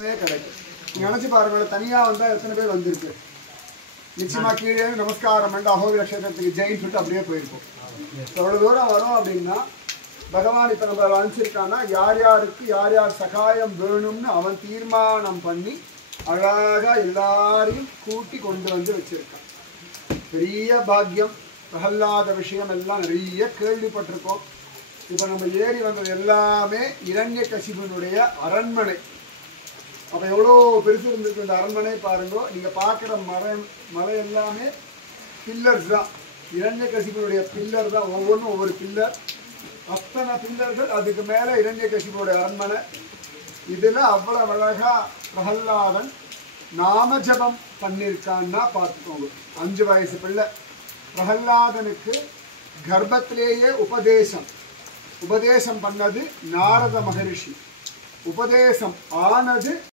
கிடைக்கும். நீங்க நினைச்சு பாருங்க, தனியா வந்தா எத்தனை பேர் வந்திருக்கு. நிச்சயமா கீழே நமஸ்காரம் பண்ணி அகோபில கஷேத்திரத்துக்கு ஜெயின் சொல்லிட்டு அப்படியே போயிருக்கோம். எவ்வளவு தூரம் வரும் அப்படின்னா பகவான் இப்ப நம்ம அனுப்பிச்சிருக்கான்னா யார் யாருக்கு யார் யார் சகாயம் வேணும்னு அவன் தீர்மானம் பண்ணி அழகா எல்லாரையும் கூட்டி கொண்டு வந்து வச்சிருக்கான். பெரிய பாக்கியம். பிரகல்லாத விஷயம் எல்லாம் நிறைய கேள்விப்பட்டிருக்கோம். இப்ப நம்ம ஏறி வந்தது எல்லாமே இரண்யகசிபனுடைய அரண்மனை. அப்ப எவ்வளோ பெருசு இருந்திருக்கு இந்த அரண்மனை பாருங்க. நீங்க பார்க்குற மலை எல்லாமே பில்லர்ஸ் தான். இரண்யகசிபனுடைய பில்லர் தான். ஒவ்வொன்றும் ஒவ்வொரு பில்லர். அத்தனை பில்லர்கள். அதுக்கு மேல இரண்யகசிபனுடைய அரண்மனை. இதுல அவ்வளவு அழகா பிரகல்லாதன் நாம ஜபம் பண்ணியிருக்கான்னா பார்த்துக்கோங்க. 5 வயசு பிள்ளை பிரகல்லாதனுக்கு கர்ப்பத்திலேயே உபதேசம் பண்ணது நாரத மகரிஷி. உபதேசம் ஆனது